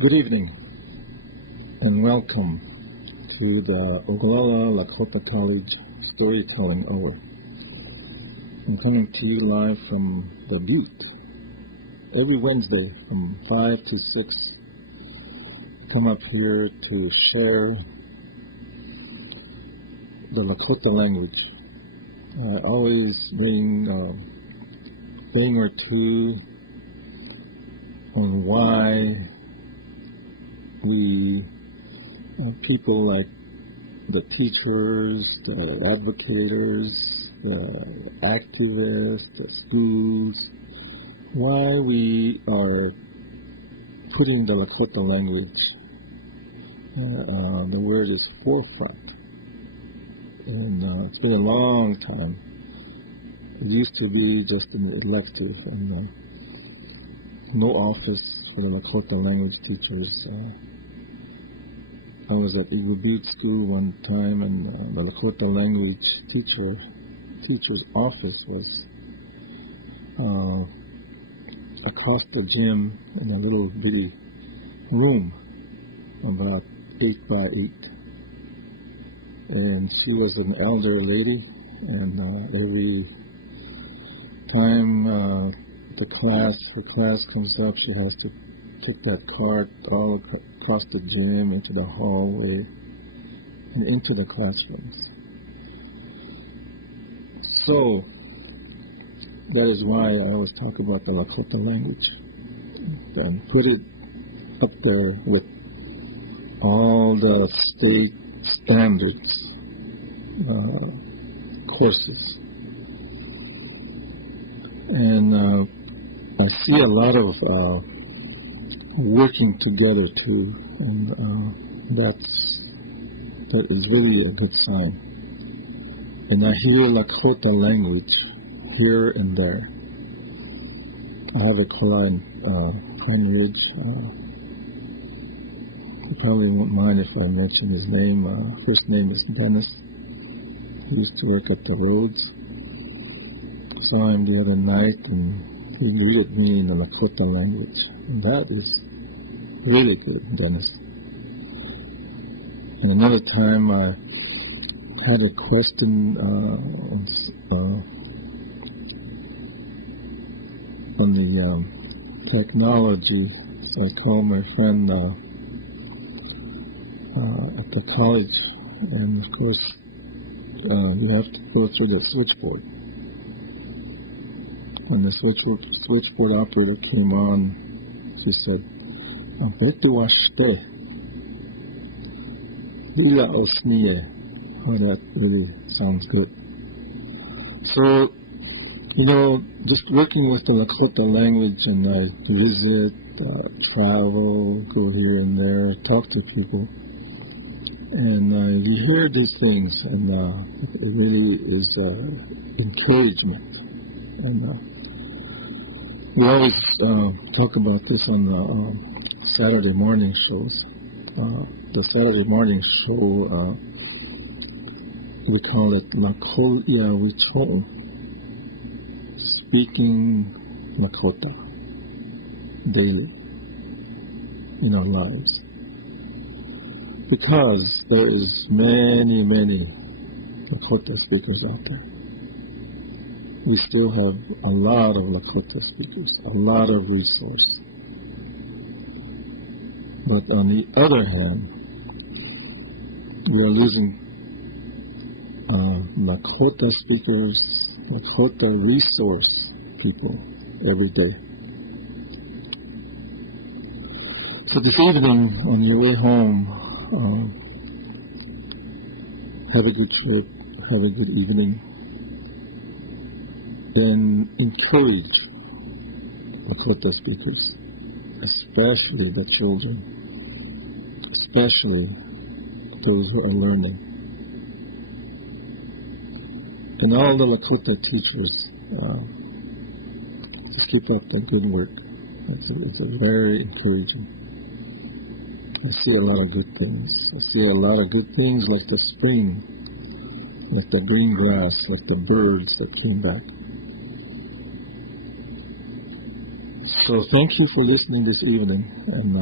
Good evening and welcome to the Oglala Lakota College Storytelling Hour. I'm coming to you live from the Butte. Every Wednesday from 5 to 6, come up here to share the Lakota language. I always bring a thing or two on why we people like the teachers, the advocates, the activists, the schools, why we are putting the Lakota language, the word is forefront. And it's been a long time. It used to be just an elective and no office for the Lakota language teachers. I was at Eagle Butte School one time, and the Lakota language teacher's office was across the gym in a little bitty room, about 8 by 8. And she was an elder lady, and every time the class comes up, she has to take that cart all across the gym, into the hallway, and into the classrooms. So that is why I always talk about the Lakota language and put it up there with all the state standards courses. And I see a lot of working together too, and that is really a good sign. And I hear Lakota language here and there. I have a client, Pine Ridge. You probably won't mind if I mention his name. First name is Dennis. He used to work at the roads. Saw him the other night, and he greeted me in the Lakota language. And that is really good, Dennis. And another time I had a question on the technology. So I called my friend at the college, and of course you have to go through the switchboard. When the switchboard operator came on, she said, Vila Osnie. Oh, that really sounds good. So, just working with the Lakota language, and I visit, travel, go here and there, talk to people, and you hear these things, and it really is encouragement. And we always talk about this on the Saturday morning shows. The Saturday morning show, we call it Lakota Wichon, speaking Lakota daily in our lives. Because there is many, many Lakota speakers out there. We still have a lot of Lakota speakers, a lot of resource. But on the other hand, we are losing Lakota speakers, Lakota resource people every day. So this evening, on your way home, have a good trip, have a good evening, and encourage Lakota speakers, especially the children, especially those who are learning. And all the Lakota teachers, just keep up the good work. It's very encouraging. I see a lot of good things. I see a lot of good things like the spring, like the green grass, like the birds that came back. So thank you for listening this evening, and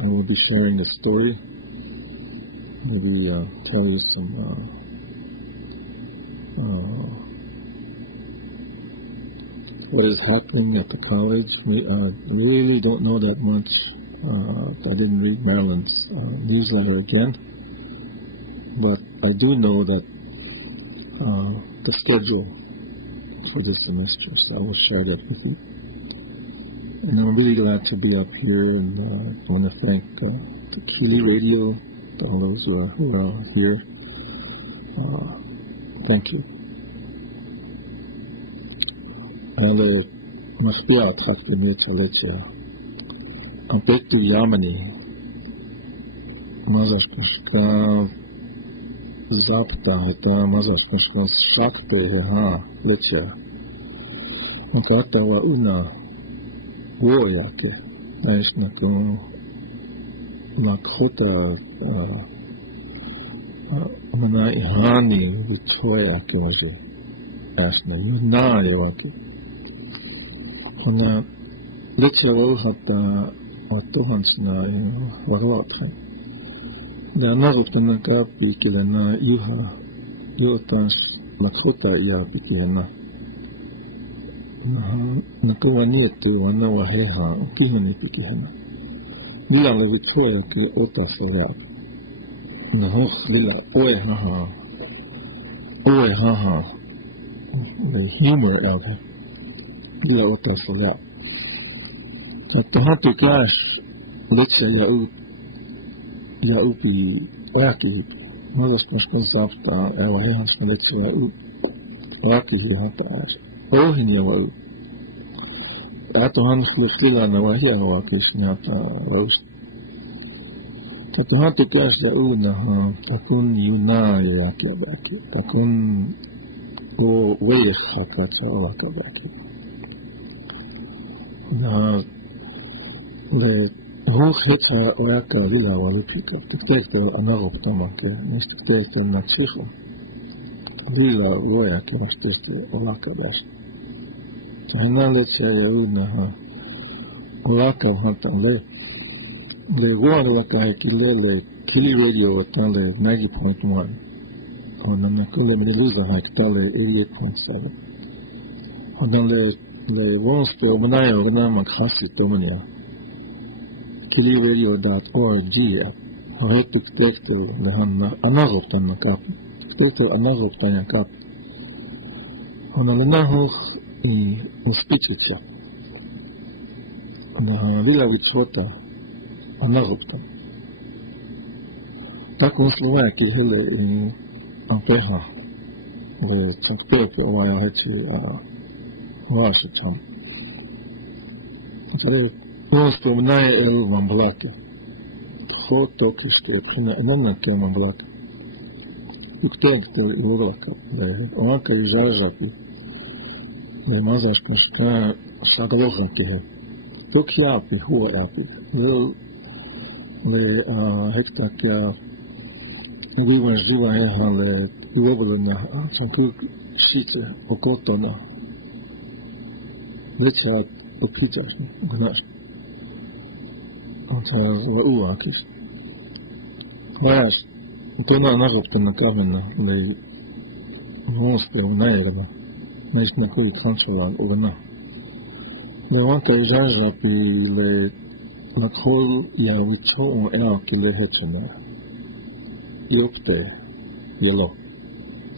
I will be sharing a story, maybe tell you some what is happening at the college. I really don't know that much. I didn't read Marilyn's newsletter again, but I do know that the schedule for this semester, so I will share that with you. And I'm really glad to be up here, and I want to thank the KILI radio, all those who are here. Thank you. Ale משפיע אותך באמת הלציה. הפקטו ימני. מה זה שמשקע זפתה הייתה, מה זה שמשקע שקטה הלציה. וקראתה ואונה וויאתה. יש נתו לקחותה מנאי הני ותפויה כמו זה. אסנה יונה יואקי. Ona litsa rohata atohansna varothan. Ja narutana kapi kilana yuha yotans Lakota ya pipiana. Nakawani tu wana waheha ukihani pikihana. Lila levitkoya ki ota soya. Nahoch lila oe haha. The humor of it. Lila ota soya. Tahatu kash litsa yaupi waki. Mazas mashkan zafta wahehan litsa yaup waki hata ash. Ohin yau. Atohan lila na wahia waki snata roast. Tahatu kash zauna takun yuna yaki baki. Takun o weich hakat waka baki. Na le hoch hita oaka lila walipika. Tiktesto anarop tamake. Nistiktesto natschicho. Lila oaka nastikte olaka dash. Hina let's yauna olaka hantan le one olaka le KILI radio tan le 90.1. On nakule miniluza haktale 88.7. On le wonsto manaya ornama khasi tomania. KILIradio.org. Hektuk teksto le hanna anarop tan nakap. Teksto anarop tan nakap. On le nahoch i uspichica. Na lila vitrota anarop tan. Tak on Slovaki hele i Ampeha. Le taktepe ovaja heći Washington. Znači, on spominaje el mamblake. Ho toki što je prina emonake mamblake. Uktenko je urlaka. Onaka i žažapi. Le mazaška šta saglohaki he. Tok japi, huarapi. Le hektak ja Rivan živa heha le uobrana, sam tu šice okotona. Veća pokričaš mi, gnaš. On sam la uakis. Vajaš, to na nažopte na kavena, le monspe u najrada. Neš na koju kančvala urana. Le vanka i žažapi le na kol ja učo on eaki le hečene. Iopte, jelo.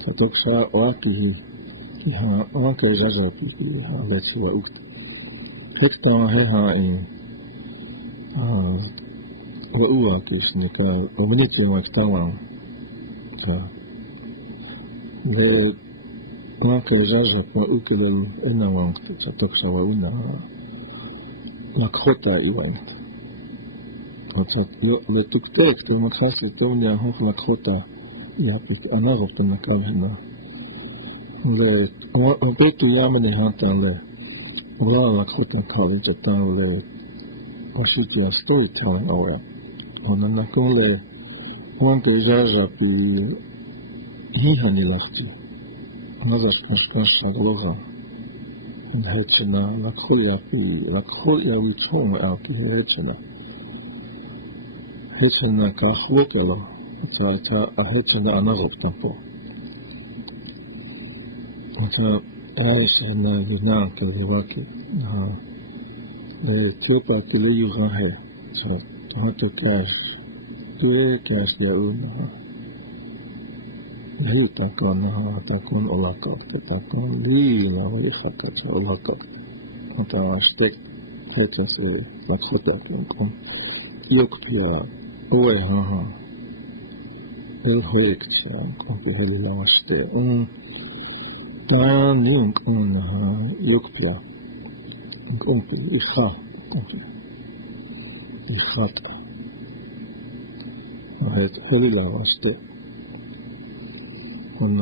Satok sa oaki ha anka jazapi ha leti wa ukt. Hekta heha in wa uaki snika oveniti wa ktawan. Le anka jazapi wa ukelel enawang satok sa wa una Lakota iwant. Le tuktek to maksasi to nia hoch Lakota yapik anarop na kavna. Le opetu yamani hantan le ura Lakota college tan le oshitia storytelling ora. Ona nakon le onke jaja pi hihani lachti. Nazas kashkasha gloga. En hetsena Lakoya pi Lakoya witong alki hetsena. Hitchena Kahwokelo, a Hitchena Anagopnapo. Irish and Vietnam, Kilwaki. The Tupa KILI Rahe. So, Tomato Cash. Cash the Takon Olaka, Takon Lila, Wihaka, Olaka. I stick fetches a Lakota and Yokpia, Oe, Will Hoikt, Compiheli Lamaste. Dan Jung on Yokpia, Gompu, Icha, Ichat. I had Holy Lamaste. On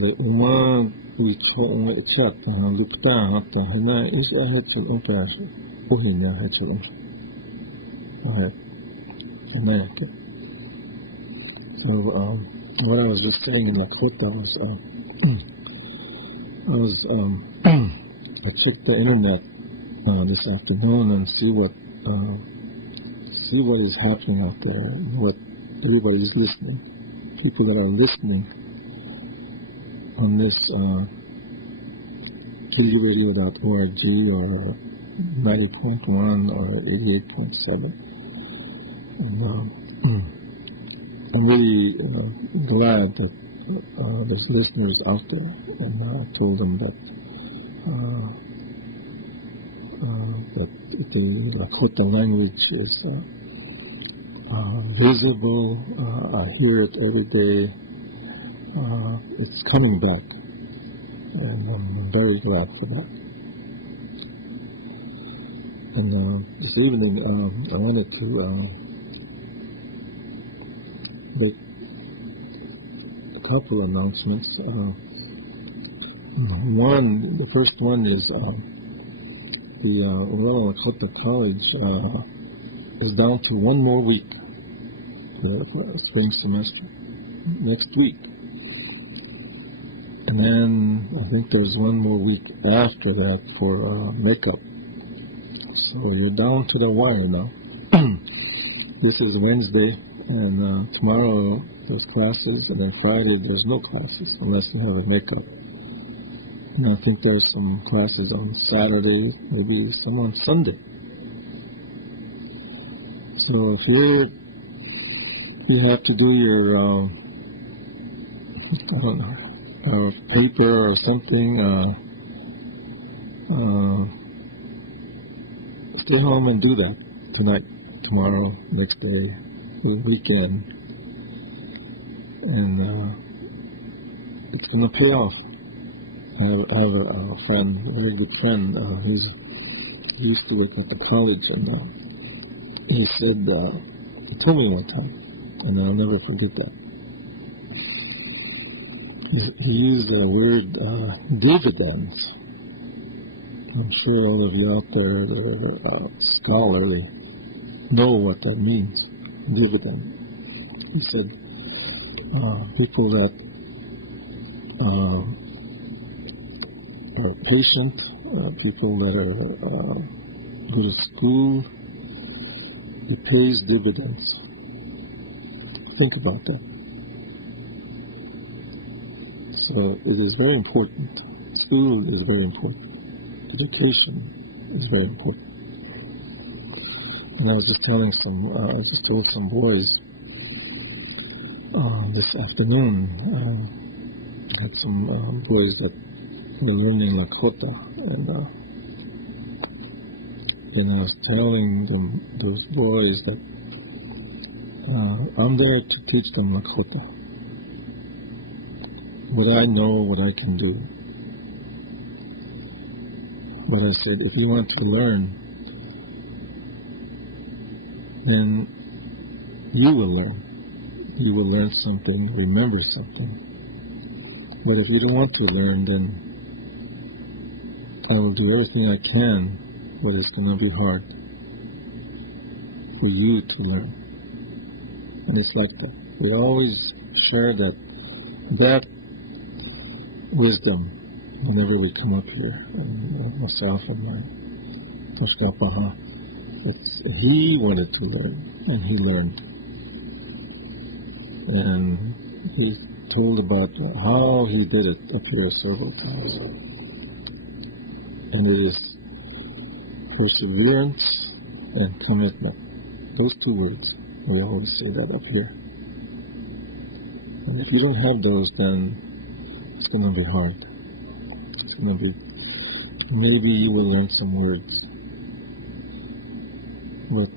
the Uma, we told me a chat, looked down at the Hana is a head for Uncash, Ohina head for Uncash. I have America. So, what I was just saying in Lakota was, I checked the internet this afternoon and see what is happening out there, what everybody is listening, people that are listening on this KILIRadio.org or 90.1 or 88.7. I'm really glad that there's listeners out there, and I told them that that the Lakota language is visible. I hear it every day. It's coming back, and I'm very glad for that. And this evening, I wanted to make a couple announcements. The first one is the Rural Lakota College is down to one more week for spring semester, next week. And then I think there's one more week after that for makeup. So you're down to the wire now. This is Wednesday, and tomorrow there's classes, and then Friday there's no classes unless you have a makeup. And I think there's some classes on Saturday, maybe some on Sunday. So if you have to do your, I don't know, paper or something, stay home and do that tonight, tomorrow, next day, the weekend, and it's going to pay off. I have a friend, a very good friend, he used to work at the college, and he said, he told me one time, and I'll never forget that. He used the word dividends. I'm sure all of you out there that are scholarly know what that means, dividend. He said people that are patient, people that are go to school, it pays dividends. Think about that. So it is very important. School is very important. Education is very important. And I was just telling I just told some boys this afternoon. I had some boys that were learning Lakota, and I was telling them, those boys, that I'm there to teach them Lakota. What I know, what I can do. But I said, if you want to learn, then you will learn. You will learn something, remember something. But if you don't want to learn, then I will do everything I can, but it's going to be hard for you to learn. And it's like that. We always share that wisdom whenever we come up here. And myself and my Toshkapaha. He wanted to learn, and he learned. and he told about how he did it up here several times. And it is perseverance and commitment. Those two words. We always say that up here. And if you don't have those, then it's going to be hard. It's going to be, maybe you will learn some words, but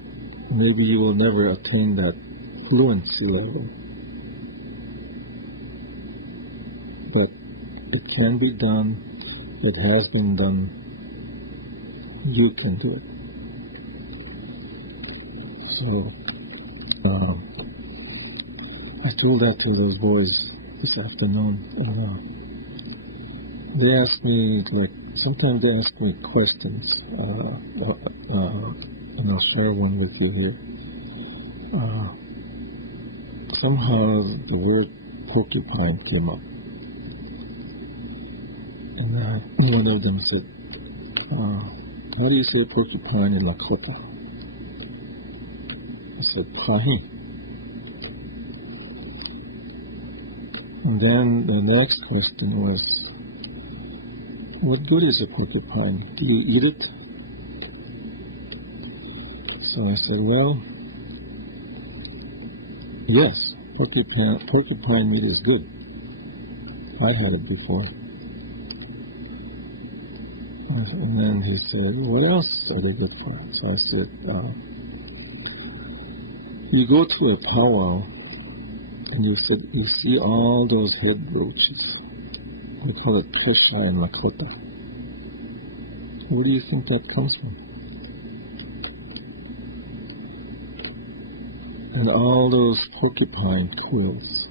maybe you will never attain that fluency level. But it can be done. It has been done. You can do it. So, I told that to those boys this afternoon. They asked me, sometimes they ask me questions, and I'll share one with you here. Somehow the word porcupine came up. And one of them said, how do you say porcupine in Lakota? I said, pahi. And then the next question was, what good is a porcupine? Do you eat it? So I said, well, yes, porcupine meat is good. I had it before. And then he said, what else are they good for? So I said, you go to a powwow and you see all those head roaches. We call it pesha in Lakota. Where do you think that comes from? And all those porcupine quills,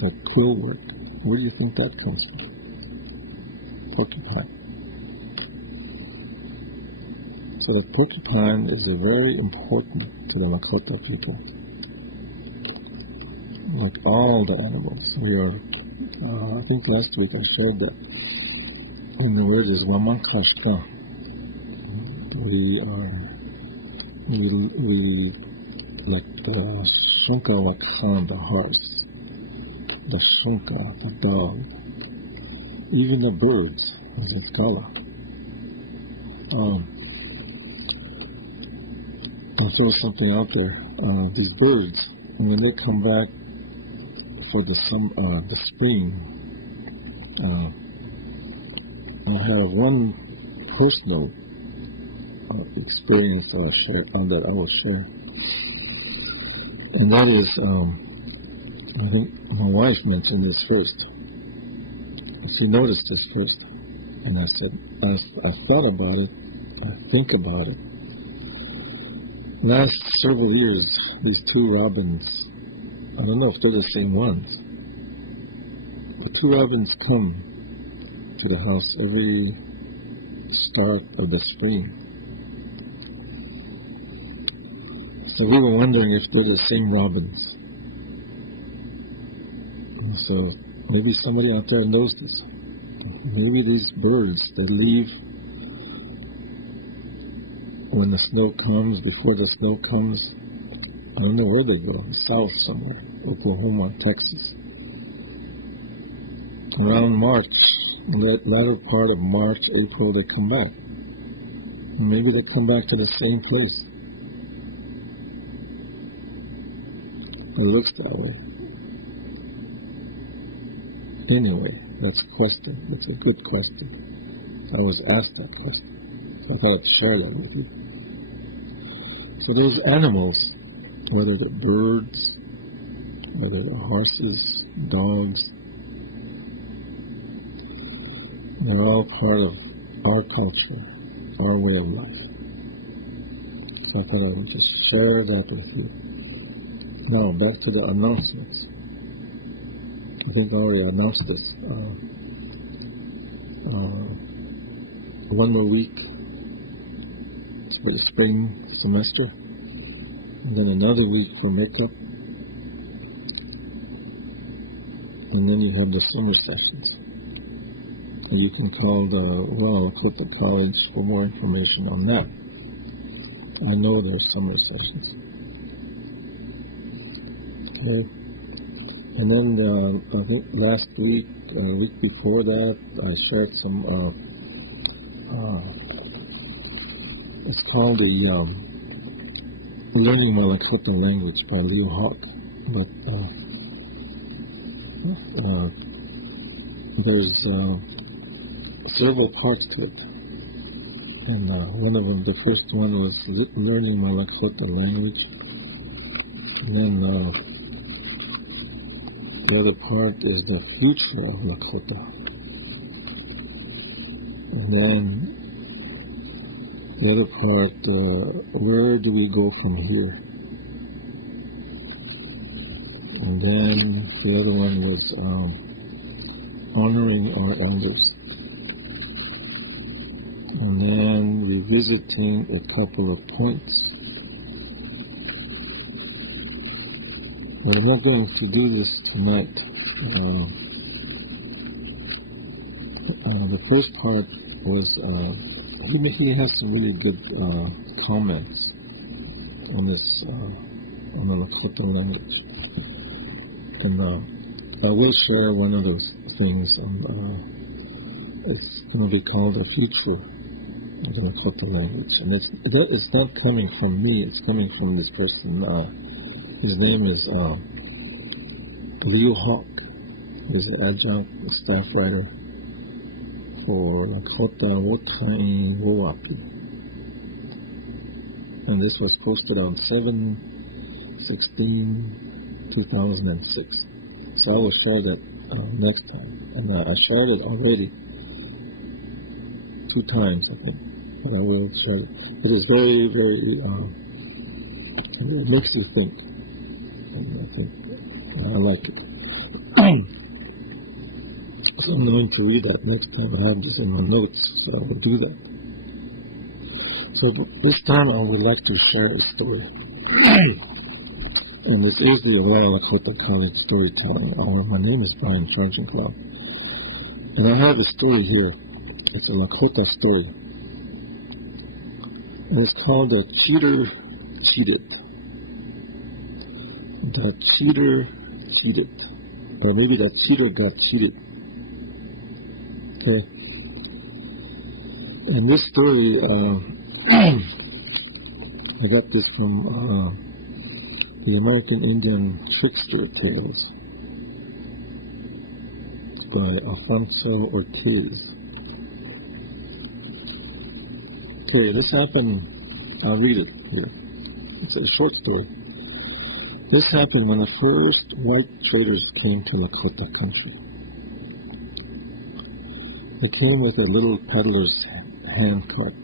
that quill work, where do you think that comes from? Porcupine. So the porcupine is very important to the Lakota people. Like all the animals. We are, I think last week I shared that. And the word is Wamankashka. We like the shunka wakhan, the horse, the shunka, the dog, even the birds, as it's called. I'll throw something out there. These birds, when they come back for the spring, I have one personal experience that I will share. And that is, I think my wife mentioned this first. She noticed this first. And I said, I thought about it, I think about it. Last several years, these two robins, I don't know if they're the same ones. The two robins come to the house every start of the spring. So we were wondering if they're the same robins. And so maybe somebody out there knows this. Maybe these birds that leave when the snow comes, before the snow comes, I don't know where they go, south somewhere, Oklahoma, Texas. Around March, latter part of March, April, they come back. Maybe they come back to the same place. It looks that way. Anyway, that's a question. It's a good question. I was asked that question. So I thought I'd share that with you. So those animals, whether they're birds, whether they're horses, dogs, they're all part of our culture, our way of life. So I thought I would just share that with you. Now, back to the announcements. I think I already announced this. 1 more week for the spring semester, and then another week for makeup, and then you have the summer sessions. And you can call the Lakota College for more information on that. I know there's summer sessions. Okay. And then I think last week, week before that, I shared some. It's called the Learning My Lakota Language by Leo Hawk. But there's several parts to it. And one of them, the first one was learning my Lakota language. And then the other part is the future of Lakota. And then the other part, where do we go from here? And then the other one was honoring our elders. And then revisiting a couple of points. But I'm not going to do this tonight. The first part was, he has some really good comments on this, on the Lakota language. And I will share one of those things. It's going to be called the future of the Lakota language. And it's not coming from me, it's coming from this person. His name is Leo Hawk. He's an adjunct staff writer for Lakota Wotain Woapi. And this was posted on 7/16/2006. So I will share that next time. And I shared it already 2 times, I think. But I will share it. It is very, very, it makes you think. And I think I like it. So I'm going to read that next time. I have this in my notes, so I will do that. So this time I would like to share a story. And it's easily a Royal Lakota College storytelling. My name is Brian Sergeant Cloud. And I have a story here. It's a Lakota story. And it's called The Cheater Cheated. The cheater cheated. Or maybe the cheater got cheated. Okay. And this story, I got this from the American Indian Trickster Tales by Alfonso Ortiz. Okay, this happened, I'll read it here. It's a short story. This happened when the first white traders came to Lakota country. They came with a little peddler's hand cart.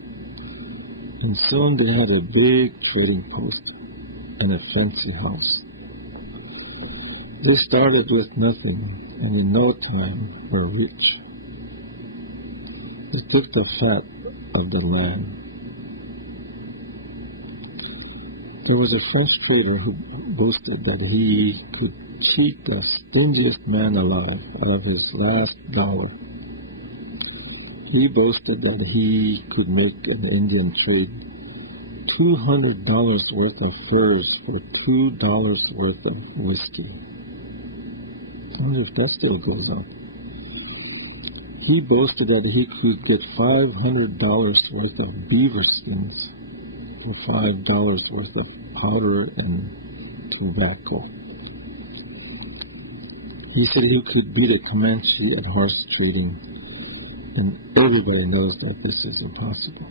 And soon they had a big trading post and a fancy house. They started with nothing, and in no time were rich. They took the fat of the land. There was a French trader who boasted that he could cheat the stingiest man alive out of his last dollar. He boasted that he could make an Indian trade $200 worth of furs for $2 worth of whiskey. I wonder if that still goes on. He boasted that he could get $500 worth of beaver skins for $5 worth of powder and tobacco. He said he could beat a Comanche at horse trading, and everybody knows that this is impossible.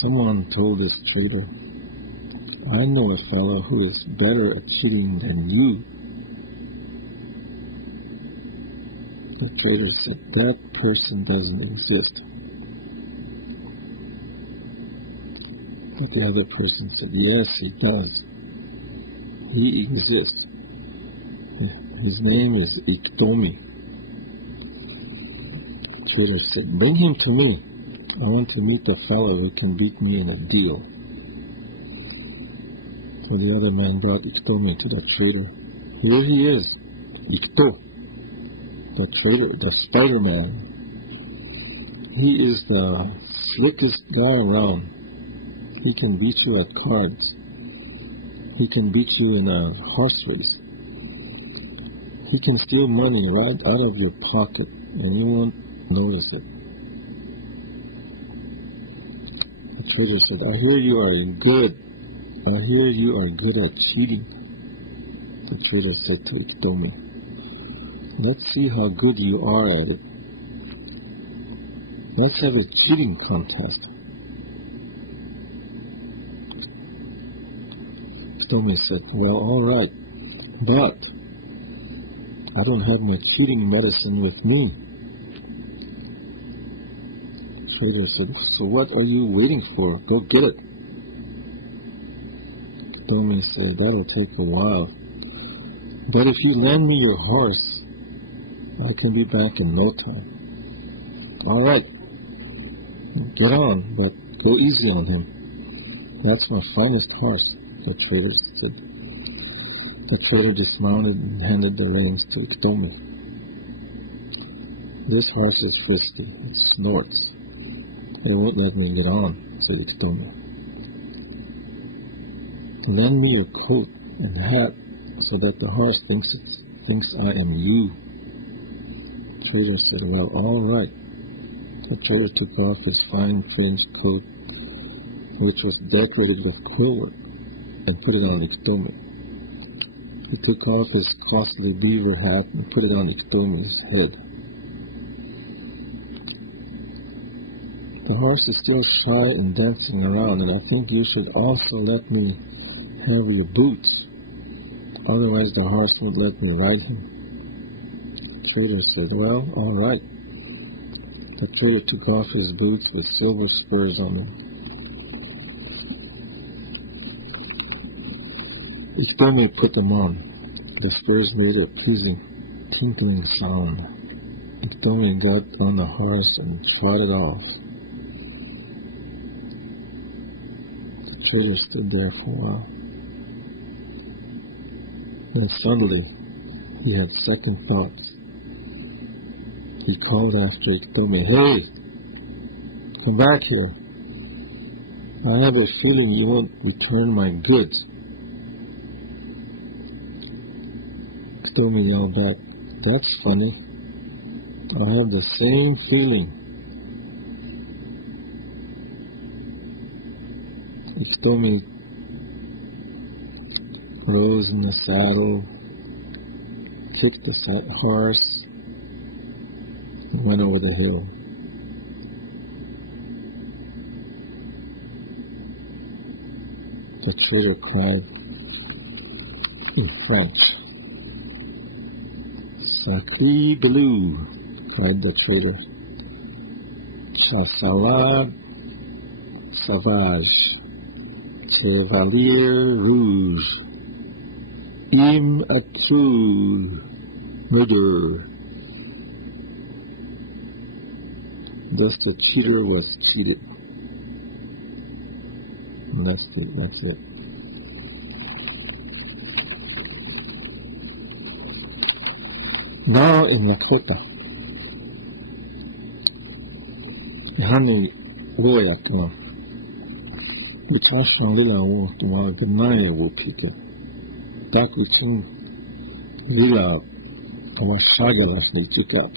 Someone told this trader, "I know a fellow who is better at cheating than you." The trader said, "That person doesn't exist." But the other person said, "Yes, he does. He exists. His name is Iktomi." The trader said, "Bring him to me. I want to meet the fellow who can beat me in a deal." So the other man brought Iktomi to the trader. "Here he is, Ikto, the trader, the Spider-Man. He is the slickest guy around. He can beat you at cards. He can beat you in a horse race. He can steal money right out of your pocket and you won't notice it. The trader said, I hear you are good at cheating. The trader said to Ikitomi, let's see how good you are at it. Let's have a cheating contest. Ikitomi said, well, all right, but I don't have my cheating medicine with me. The trader said, so what are you waiting for? Go get it. Ikitomi said, that'll take a while. But if you lend me your horse, I can be back in no time. All right, get on, but go easy on him. That's my finest horse, the trader said. The trader dismounted and handed the reins to Ikitomi. This horse is frisky. It snorts. It won't let me get on, said Ikitomi. Lend me your coat and hat so that the horse thinks I am you. The trader said, well, all right. The trader took off his fine fringed coat, which was decorated with quillwork, and put it on Ikitomi. He took off his costly beaver hat and put it on Ikitomi's head. The horse is still shy and dancing around, and I think you should also let me have your boots. Otherwise the horse won't let me ride him. The trader said, well, all right. The trader took off his boots with silver spurs on them. Ikitomi put them on. The spurs made a pleasing, tinkling sound. Ikitomi got on the horse and trotted off. The trader stood there for a while. Then suddenly, he had second thoughts. He called after Ikitomi, hey, come back here. I have a feeling you won't return my goods. Ikitomi yelled back, that's funny. I have the same feeling. Ikitomi rose in the saddle, kicked the horse, and went over the hill. The trader cried in French, Sacré bleu, cried the trader. Chassawad sauvage, chevalier rouge, im atul, murder. Thus the cheater was cheated. And that's it. Now in Lakota, Hani Woyakwa, which Ashton Lila was to my benign will pick it. That which in Villa Kamashaga left me pick up.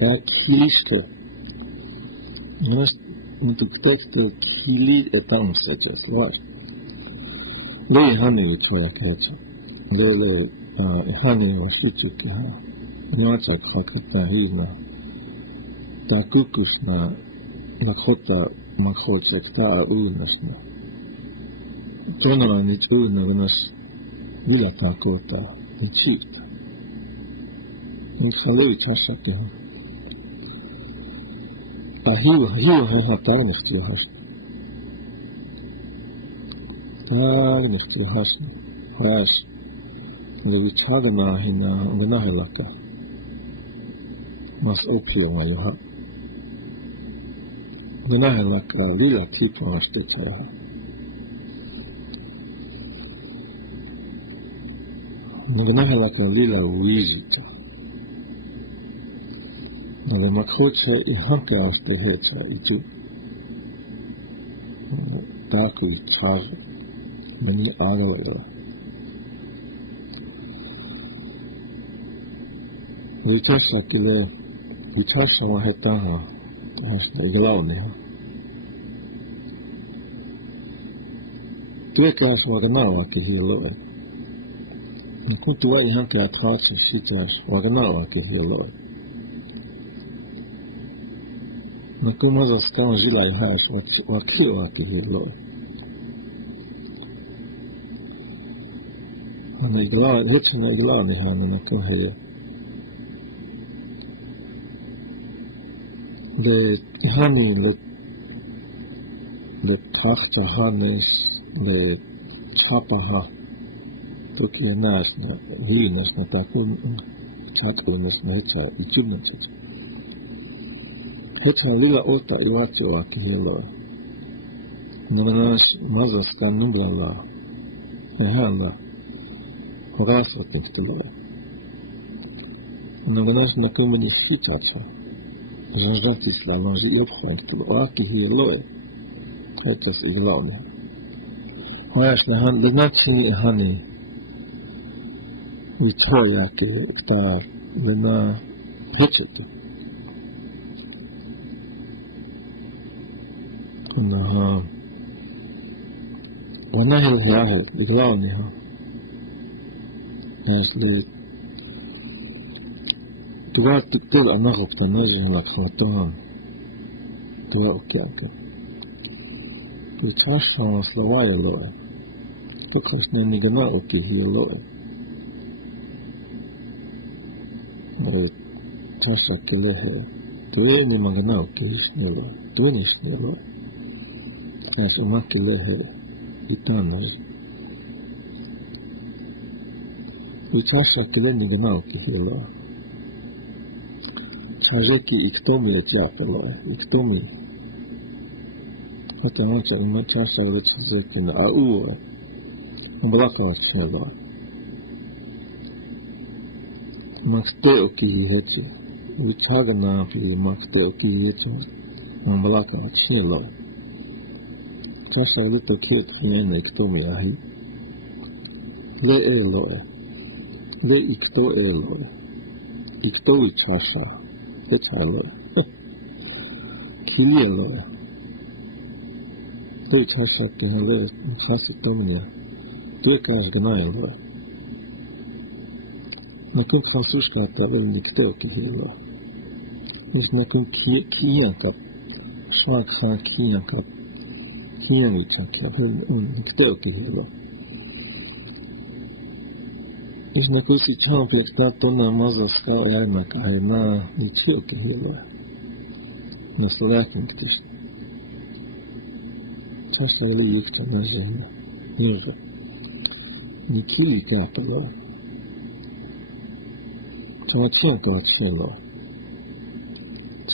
That Kilishka. Must text the KILI etam such as what? Lay honey which way I catch. Lay honey was to take her. What's a crack at the Hina? Takukusna Lakota Makota Star Unasna. Tono and it Unanas Villa Takota and cheat. In salute Hashaki. He will have darkness to your house. Darkness to your house. Whereas the Vichadana in the Nahilaka must opio my you have. The Nahilaka Lila people are the child. The Nahilaka Lila Wizita. Now the Makota is hunk out the heads, I do. Dark with travel. mani agawala. Vichaksa kile vichaksa mahetaha hasta iglauniha. Tuekas waganawa ki hiloe. Nikutu wa ihanke atrasa sitas waganawa ki hiloe. Nakumaza skan jila ihas wakiwa ki hiloe. Ana igla hitsna iglauniha nakuhaya. Le hani le tachte hanes le chapaha toki nas na hilnas na takun chatkunas na hecha ichunnas hecha lila ota iwacho wa kihilo nanas mazas kan numbla la ehanda horasa pinktelo nanas na kumani fitacha Zanjaki flananji opgrond aki hier loe. Het was iglaune. Hojas me han de natsini hani. Victoria ke ta lena pitchet. Na ha. Wana hel hel iglaune ha. As de تبغى تقول أنا غبت ناجي لك خطان تبغى أوكي تتعش فرنسا وايا لوي تقص نني جماعة أوكي هي لوي تاشا كله تويني ما جماعة أوكي إشني تويني إشني لوي كاش ما كله يتانز تاشا كله نجماعة أوكي هي لوي Sajeki iktomi je tjapelo, iktomi. Хотя ночью има чаша връчи взекина, а уе. Облакава чфела. Макстео ки хечи. Вичага на пи макстео ки хечи. Облакава чфела. Чаша връчи кет хнена iktomi ахи. Ле елое. Ле ikto елое. Iktovi чаша. Halo. KILI halo. Toi chasakki halo, chasittomia. Tuekas ganai halo. Nakun fransuska tavalni ktoki halo. Mis nakun kianka. Svak sa kianka. Kianichakka hön ktoki halo. Is na kusi complex na tona mazla ska jarna kaj na ničioke hile. Na stojaknik tiš. Čašta je lijekta na žene. Nježda. Ni KILI kapalo. Čama čenko ačelo.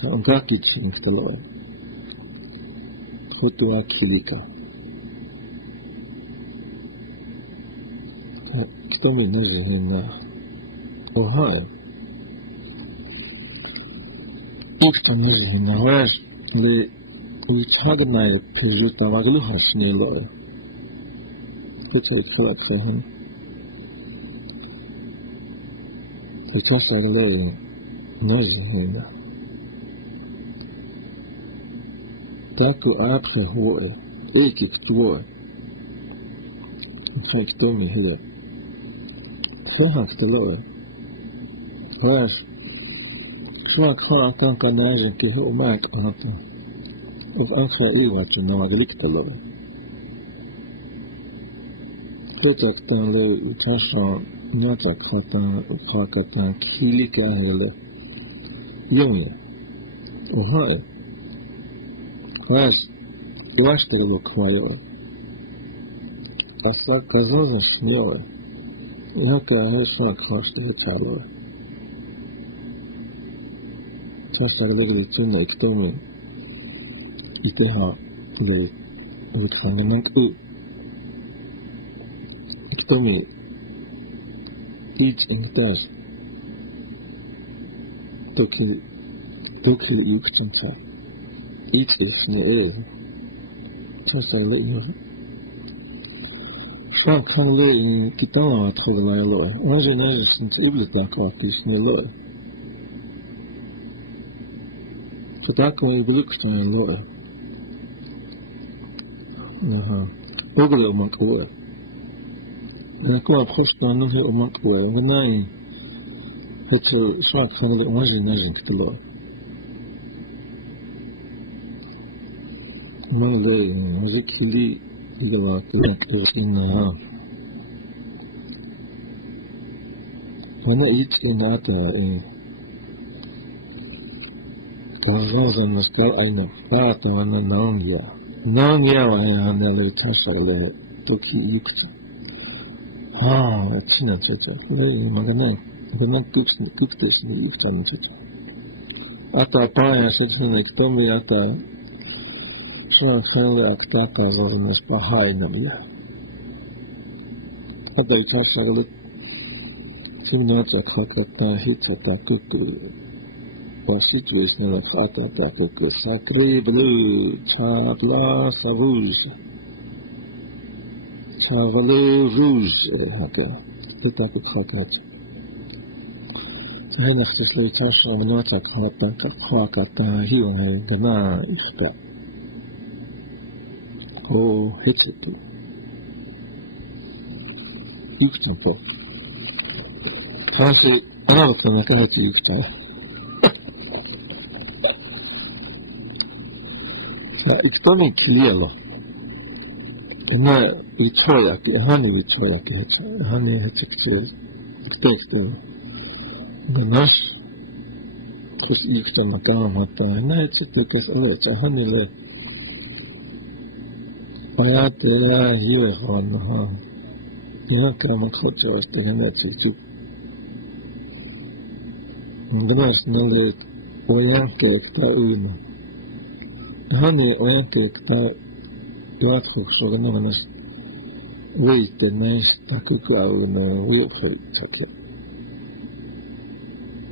Čama gakić činkstalo. Hotu a KILIka. Ktomi nežihim na Ohio. Ikto nežihim na Hojas, li uithagnaj prežuta vagluha sniloj. Peče ikhlak sehan. Peče gledaj nežihim na. Tako apre hoje, ekik tvoje. Kaj ktomi hile. Fehakteloe. Hojas. Svak hana tanka näžen ki he omak anata. Of antra iwachu na maglikteloe. Petak tan lo utasha nyatak hatan pakatan KILI kahele. Jonge. Ohai. Hojas. Iwashtelelo kwajoe. Asa kazozas smjoe. Naka hosnak hasta hitalo. Časa gledali tunna iktomi. Iteha le utfanganak u. Iktomi. Iets in tas. Toki ukstamfa. Iets is ne ele. Časa gledali. Frank Hanley Kitana Trogalilo, Roger Najas into Iblis Lakakis Nilo. Tobacco Bluxton Lawyer. Ogre Montware. And I call up Hospan Hill Montware, when I had to start Hanley Roger Najan to the law. One way, was it KILI? The rock in when I eat in that Thousand was that I know that on a known year. Known year I am the Tasha Toki Yukta. Ah, that's China Church. Very Magana. The man cooks this in the Yukta Church. After a pie, I said to me, like, told me at the friendly Aktaka was behind them. At the touch of it, 2 minutes of cock at the hit at the cuckoo or situation of hot at the cuckoo. Sacre bleu, Chabla Savouge. Chavalet Rouge, Haka. The top of cockage. The hen of the fleet touch of not at hot back at clock at the heel, the knife. Oh, hits it too. Yukta. Frankly, I don't know if I can use that. It's probably clear. And now, it's like a honey, it's like a honey, it's a taste. The nash, just eats on the down, and now it's a honey. Bayat la hiwe khan ha ya kama khotcho istene tsu ndas nale oyanke ta un hani oyanke ta duat khosho gana nas wait the nice takuku no we khotcho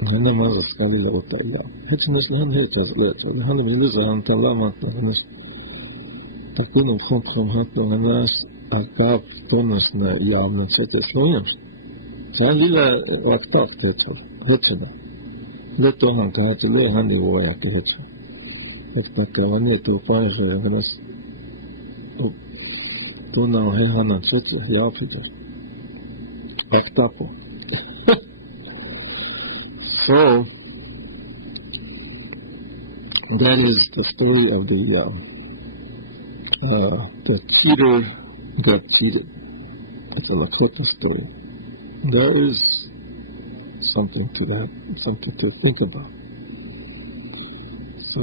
nana mazas kali la otaya hechmes han hetos leto han miluzan talama nas تكون خمخم حتى الناس أكاب تونسنا يعملون سته شويمس. زين ليلا وقتات كتر هتشنا. لتوهم كهات ليه هني ويا كهتش. هتبكرني توفاج الناس. تونا وهي هنا شتى يا فكر. أكتابو. So that is the story of the Peter got cheated. It's a Lakota story. There is something to that, something to think about. So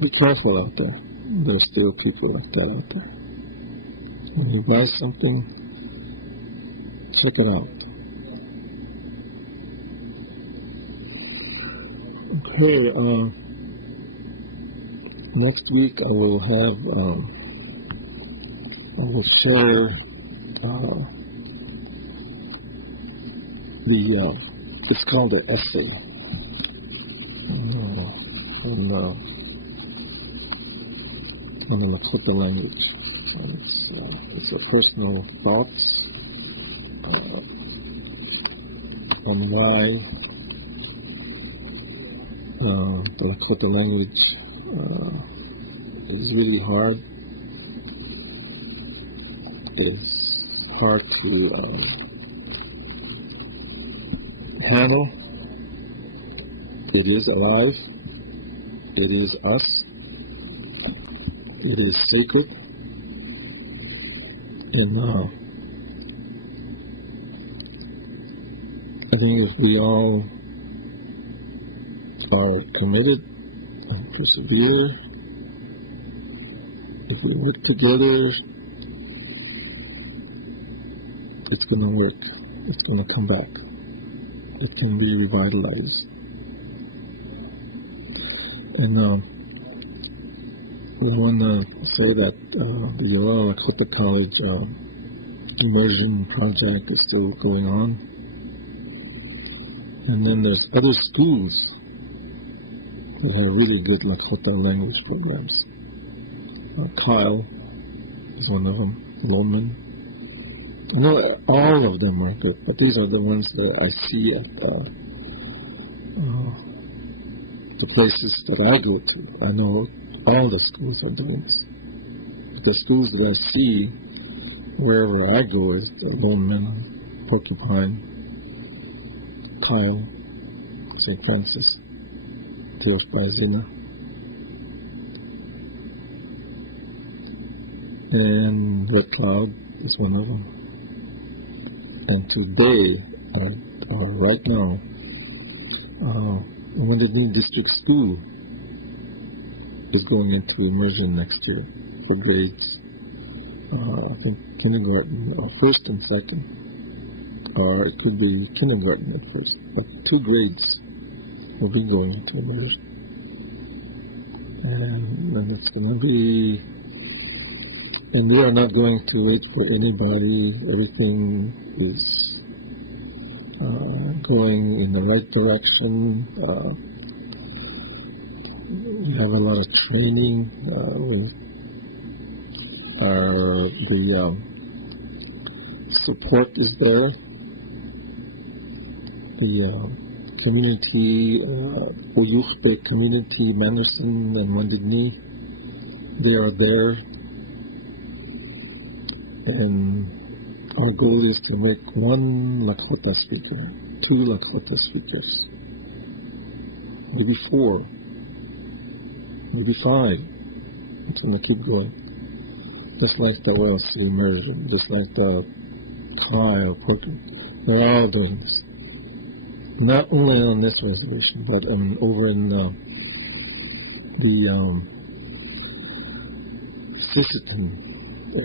be careful out there. There's still people like that out there. When you buy something, check it out. Okay, next week I will have I will share it's called an essay on the Lakota language. So it's a personal thoughts on why the Lakota language is really hard. It's hard to handle. It is alive. It is us. It is sacred. And I think if we all are committed and persevere, if we work together, it's going to work. It's going to come back. It can be revitalized. And we want to say that the Lakota College immersion project is still going on. And then there's other schools that have really good Lakota language programs. Kyle is one of them, Longman. No, all of them are good, but these are the ones that I see at the places that I go to. I know all the schools are doing this. The schools that I see wherever I go is the Lone Men, Porcupine, Kyle, St. Francis, Teos Paisina, and Red Cloud is one of them. And today, right now, Wounded District School is going into immersion next year for grades. I think kindergarten, first and second, or it could be kindergarten at first, but 2 grades will be going into immersion. And it's going to be, and we are not going to wait for anybody. Everything is going in the right direction. We have a lot of training. The support is there. The community, Uyukhpe community, Manderson and Mandigni, they are there. And our goal is to make 1 Lakota speaker, 2 Lakota speakers, maybe 4, maybe 5. It's going to keep going. Just like the OLC immersion, just like the Kyle, Portland, they're all doing this. Not only on this reservation, but over in the Sisseton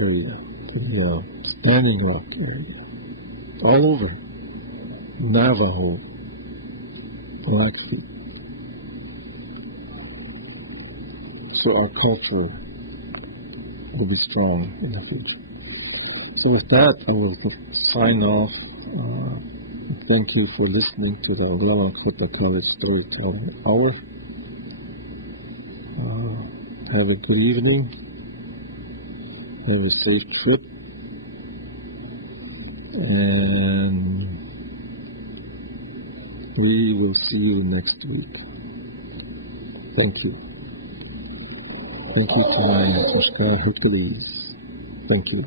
area, the Standing Rock area, all over, Navajo, Blackfeet. So our culture will be strong in the future. So with that, I will sign off. Thank you for listening to the Lakota College Storytelling Hour. Have a good evening. Have a safe trip. And we will see you next week. Thank you. Thank you, Tonight, Thank you.